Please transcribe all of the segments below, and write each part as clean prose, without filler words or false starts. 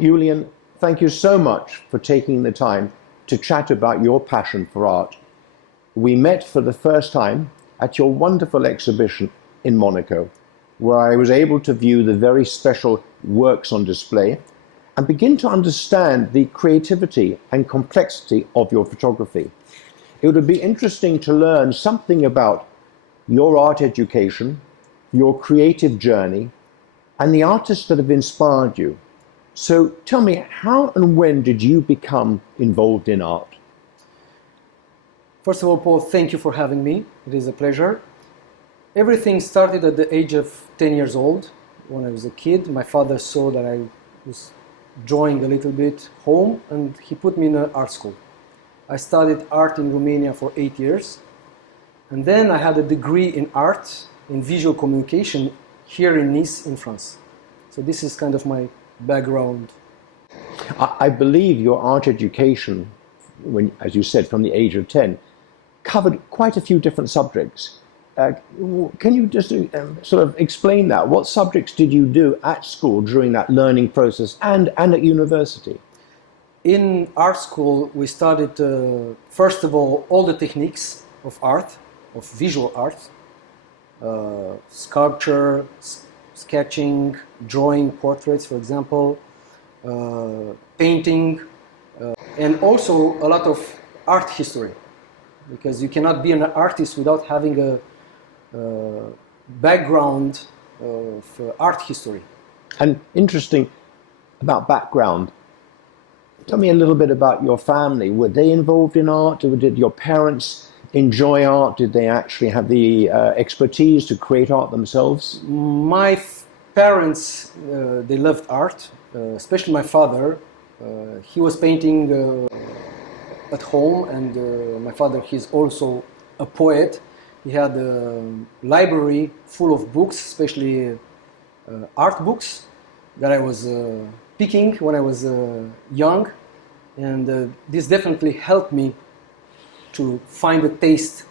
Iulian, thank you so much for taking the time to chat about your passion for art. We met for the first time at your wonderful exhibition in Monaco, where I was able to view the very special works on display and begin to understand the creativity and complexity of your photography. It would be interesting to learn something about your art education, your creative journey, and the artists that have inspired you. So tell me, how and when did you become involved in art? First of all, Paul, thank you for having me. It is a pleasure. Everything started at the age of 10 years old. When I was a kid, my father saw that I was drawing a little bit home, and he put me in an art school. I studied art in Romania for 8 years, and then I had a degree in art, in visual communication, here in Nice, in France. So this is kind of my background. I believe your art education, when, as you said, from the age of 10, covered quite a few different subjects. Can you just sort of explain that? What subjects did you do at school during that learning process and at university? In art school, we studied, first of all the techniques of art, of visual art, sculpture, sketching, drawing portraits, for example, painting, and also a lot of art history, because you cannot be an artist without having a background of art history. And interesting about background, tell me a little bit about your family. Were they involved in art? Or did your parents enjoy art? Did they actually have the expertise to create art themselves? My parents, they loved art, especially my father. He was painting at home, and my father, he's also a poet. He had a library full of books, especially art books that I was picking when I was young, and this definitely helped me to find a taste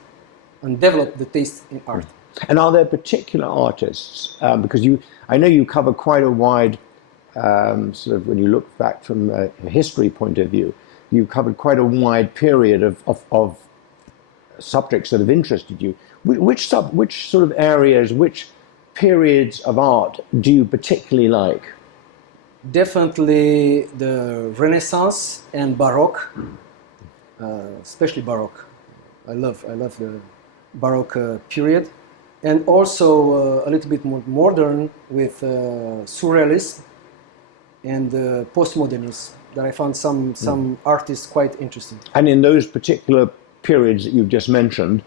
and develop the taste in art. And are there particular artists, because I know you cover quite a wide, sort of when you look back from a history point of view, you've covered quite a wide period of subjects that have interested you. Which sort of areas, which periods of art do you particularly like? Definitely the Renaissance and Baroque, especially Baroque. I love the Baroque period, and also a little bit more modern with Surrealism and Postmodernism. That I found some artists quite interesting. And in those particular periods that you've just mentioned,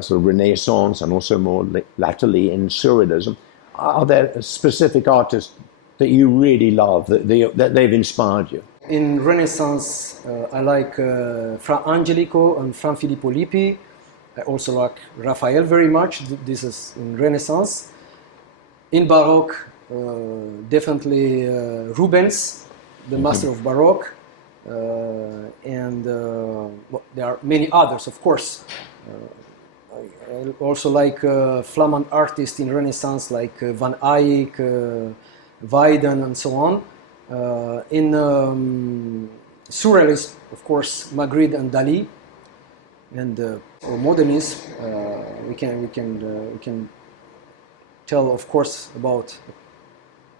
sort of Renaissance and also more latterly in Surrealism, are there specific artists that you really love, that they've inspired you? In Renaissance, I like Fra Angelico and Fra Filippo Lippi. I also like Raphael very much. This is in Renaissance. In Baroque, definitely Rubens, the master of Baroque. And well, there are many others, of course. I also like Flamand artists in Renaissance like Van Eyck, Weiden, and so on. In Surrealism, of course, Magritte and Dali. And for modernism, we can tell, of course, about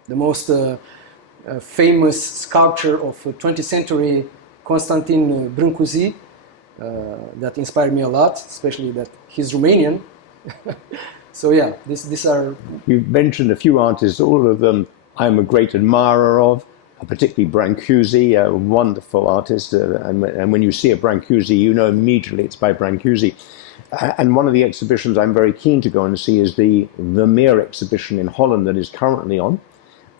the most famous sculpture of 20th century, Constantin Brâncuși, that inspired me a lot, especially that he's Romanian. So yeah, these are... You've mentioned a few artists, all of them I'm a great admirer of, particularly Brancusi, a wonderful artist, and when you see a Brancusi, you know immediately it's by Brancusi. And one of the exhibitions I'm very keen to go and see is the Vermeer exhibition in Holland that is currently on.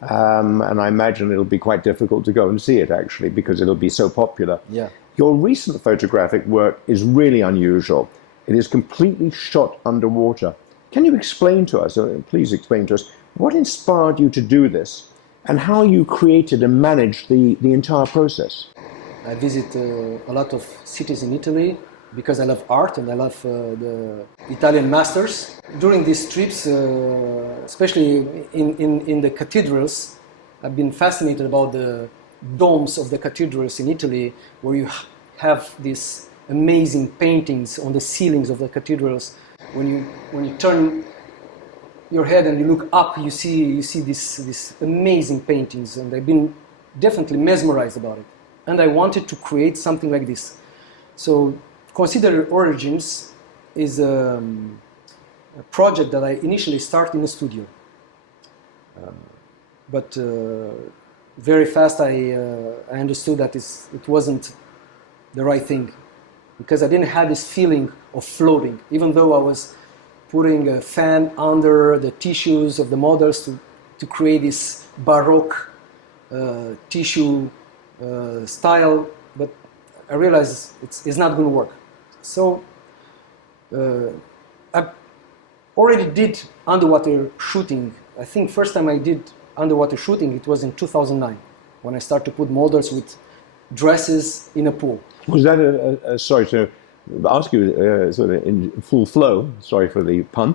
And I imagine it'll be quite difficult to go and see it, actually, because it'll be so popular. Yeah. Your recent photographic work is really unusual. It is completely shot underwater. Can you explain to us, or please explain to us, what inspired you to do this, and how you created and managed the entire process? I visit a lot of cities in Italy because I love art and I love the Italian masters. During these trips, especially in the cathedrals, I've been fascinated about the domes of the cathedrals in Italy, where you have these amazing paintings on the ceilings of the cathedrals. When you turn your head and you look up, you see these amazing paintings, and I've been definitely mesmerized about it. And I wanted to create something like this. So Consider Origins is a project that I initially started in a studio. But very fast I understood that it wasn't the right thing, because I didn't have this feeling of floating, even though I was putting a fan under the tissues of the models to create this Baroque tissue style, but I realized it's not going to work. So I already did underwater shooting. I think first time I did underwater shooting, it was in 2009, when I started to put models with dresses in a pool. Was that sorry to ask you sort of in full flow, sorry for the pun,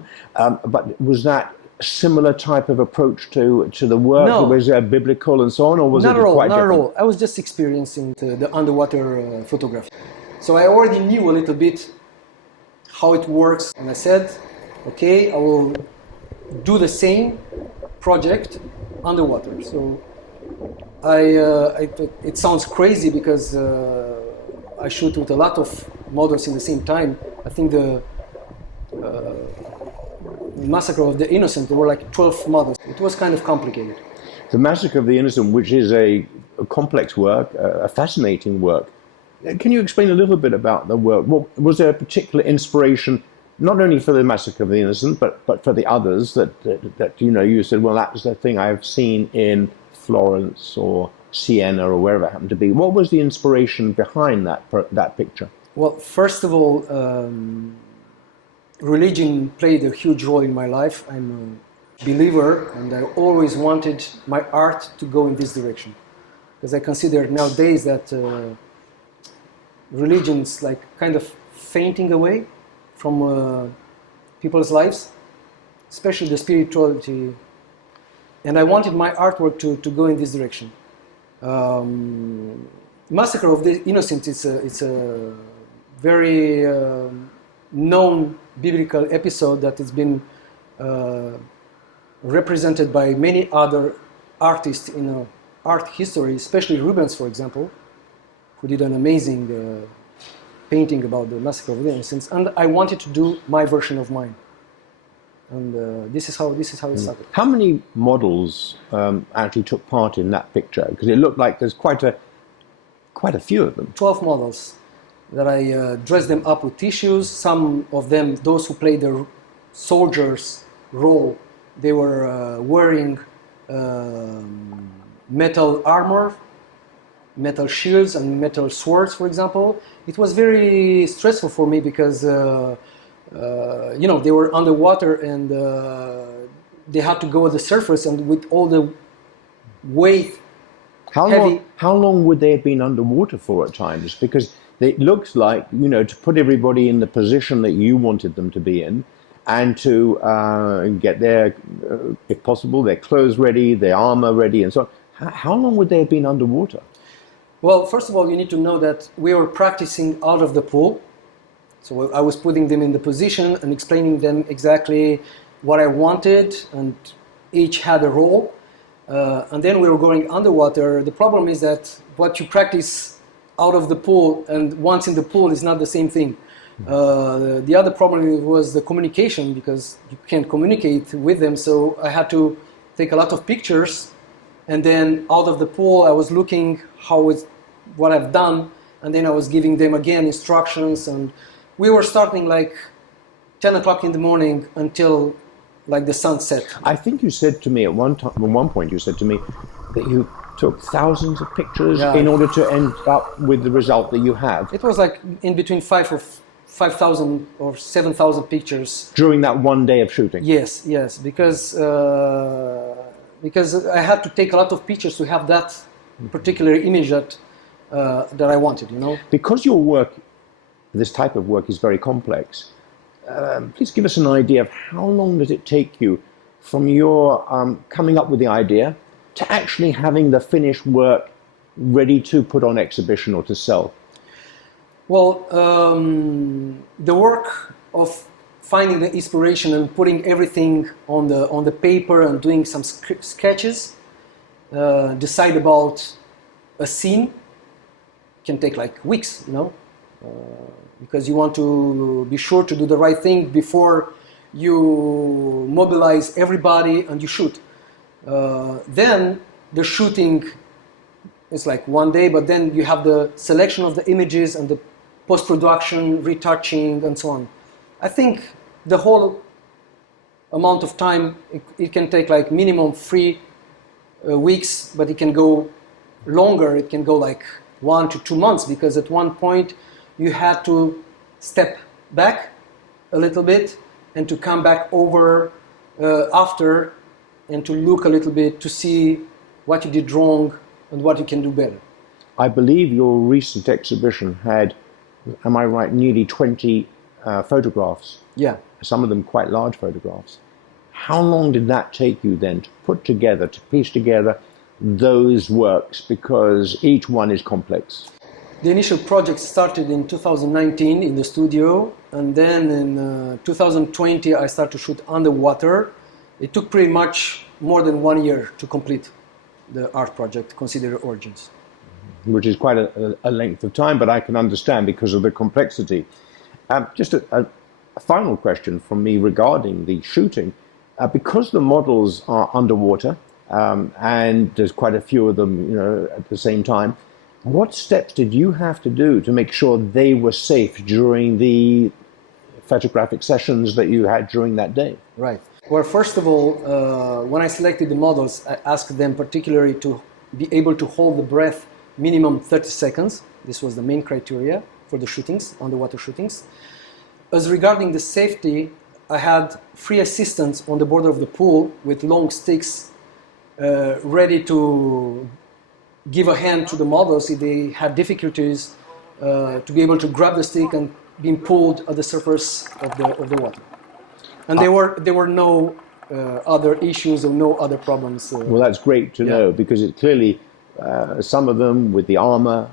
but was that a similar type of approach to the work? No. Was it biblical and so on, or was Not it at all, quite not different? at all. I was just experiencing the underwater photography. So I already knew a little bit how it works, and I said, okay, I will do the same project underwater. So it sounds crazy because I shoot with a lot of models in the same time. I think the Massacre of the Innocent, there were like 12 models. It was kind of complicated. The Massacre of the Innocent, which is a complex work, a fascinating work. Can you explain a little bit about the work? Was there a particular inspiration, not only for the Massacre of the Innocent, but for the others that you said, well, that's the thing I've seen in Florence or Siena or wherever it happened to be. What was the inspiration behind that picture? Well, first of all, religion played a huge role in my life. I'm a believer, and I always wanted my art to go in this direction, because I consider nowadays that religion's like kind of fainting away from people's lives, especially the spirituality. And I wanted my artwork to go in this direction. Massacre of the Innocent, it's a very known biblical episode that has been represented by many other artists in art history, especially Rubens, for example, who did an amazing painting about the Massacre of the Innocents. And I wanted to do my version of mine. And this is how it started. How many models actually took part in that picture? Because it looked like there's quite a few of them. 12 models that I dressed them up with tissues. Some of them, those who played the soldier's role, they were wearing metal armor, metal shields and metal swords, for example. It was very stressful for me because they were underwater and they had to go at the surface, and with all the weight. How long would they have been underwater for at times? Because it looks like, to put everybody in the position that you wanted them to be in, and to get their, if possible, their clothes ready, their armor ready, and so on. How long would they have been underwater? Well, first of all, you need to know that we were practicing out of the pool. So I was putting them in the position and explaining them exactly what I wanted, and each had a role. And then we were going underwater. The problem is that what you practice out of the pool and once in the pool is not the same thing. The other problem was the communication, because you can't communicate with them. So I had to take a lot of pictures, and then out of the pool I was looking what I've done, and then I was giving them again instructions, and we were starting like 10 o'clock in the morning until like the sunset. I think you said to me at one point you said to me that you took thousands of pictures in order to end up with the result that you have. It was like in between 5,000 or 7,000 pictures. During that one day of shooting? Yes, because I had to take a lot of pictures to have that particular image that I wanted, Because your work, this type of work, is very complex, please give us an idea of how long does it take you from your coming up with the idea to actually having the finished work ready to put on exhibition or to sell? Well, the work of finding the inspiration and putting everything on the paper and doing some sketches, decide about a scene can take like weeks, you know, because you want to be sure to do the right thing before you mobilize everybody and you shoot. Then the shooting is like one day, but then you have the selection of the images and the post-production, retouching, and so on. I think the whole amount of time, it can take like minimum 3 weeks, but it can go longer. It can go like 1 to 2 months, because at one point you had to step back a little bit and to come back over after and to look a little bit to see what you did wrong and what you can do better. I believe your recent exhibition had, am I right, nearly 20 photographs. Yeah. Some of them quite large photographs. How long did that take you then to put together, to piece together those works, because each one is complex? The initial project started in 2019 in the studio, and then in 2020 I started to shoot underwater. It took pretty much more than 1 year to complete the art project, Consider Origins. Which is quite a length of time, but I can understand because of the complexity. Just a final question from me regarding the shooting. Because the models are underwater, and there's quite a few of them, you know, at the same time, what steps did you have to do to make sure they were safe during the photographic sessions that you had during that day? Right. Well, first of all, when I selected the models, I asked them particularly to be able to hold the breath minimum 30 seconds. This was the main criteria for the shootings, underwater shootings. As regarding the safety, I had 3 assistants on the border of the pool with long sticks ready to give a hand to the models if they had difficulties to be able to grab the stick and being pulled at the surface of the water. And there were no other issues or no other problems. Well, that's great to know, because it clearly, some of them with the armor,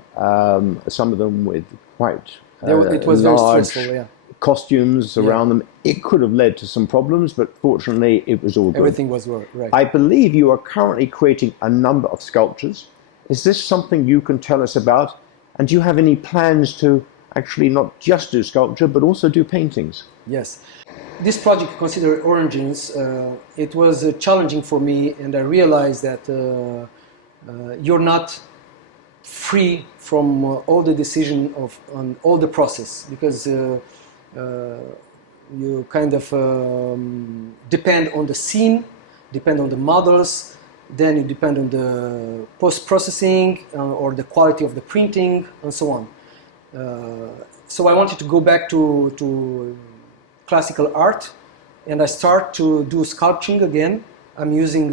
some of them with quite it was large very stressful, costumes around them. It could have led to some problems, but fortunately it was all good. Everything was right. I believe you are currently creating a number of sculptures. Is this something you can tell us about? And do you have any plans to actually not just do sculpture, but also do paintings? Yes. This project, Consider Origins, it was challenging for me, and I realized that you're not free from all the decision on all the process, because you kind of depend on the scene, depend on the models, then you depend on the post-processing or the quality of the printing and so on. So I wanted to go back to classical art, and I start to do sculpting again. I'm using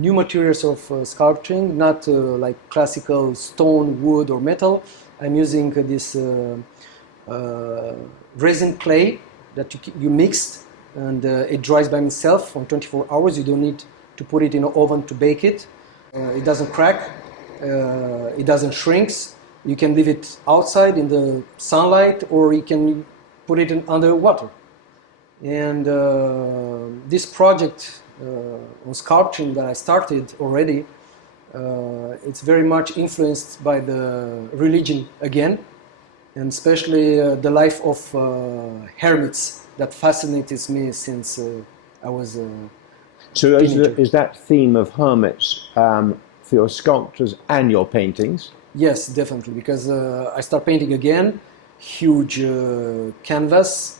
new materials of sculpting, not like classical stone, wood or metal. I'm using this resin clay that you mixed, and it dries by itself on 24 hours. You don't need to put it in an oven to bake it. It doesn't crack, it doesn't shrink. You can leave it outside in the sunlight, or you can put it in underwater. And this project on sculpting that I started already, it's very much influenced by the religion again, and especially the life of hermits that fascinates me since I was a So teenager. is that theme of hermits for your sculptures and your paintings? Yes, definitely, because I start painting again, huge canvas,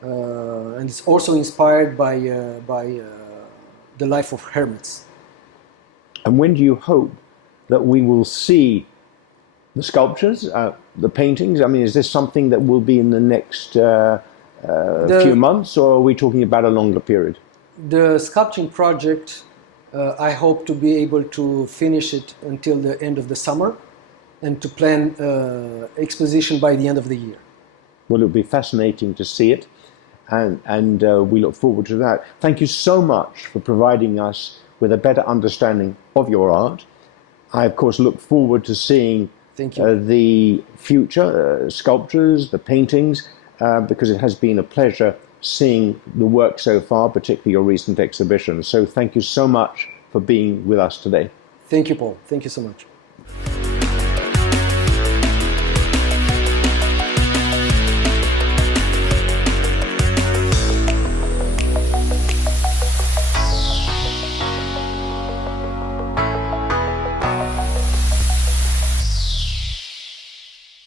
and it's also inspired by the life of hermits. And when do you hope that we will see the sculptures, the paintings? I mean, is this something that will be in the next few months, or are we talking about a longer period? The sculpting project, I hope to be able to finish it until the end of the summer, and to plan exposition by the end of the year. Well, it'll be fascinating to see it, and we look forward to that. Thank you so much for providing us with a better understanding of your art. I, of course, look forward to seeing Thank you. the future sculptures, the paintings, because it has been a pleasure seeing the work so far, particularly your recent exhibition. So thank you so much for being with us today. Thank you, Paul. Thank you so much.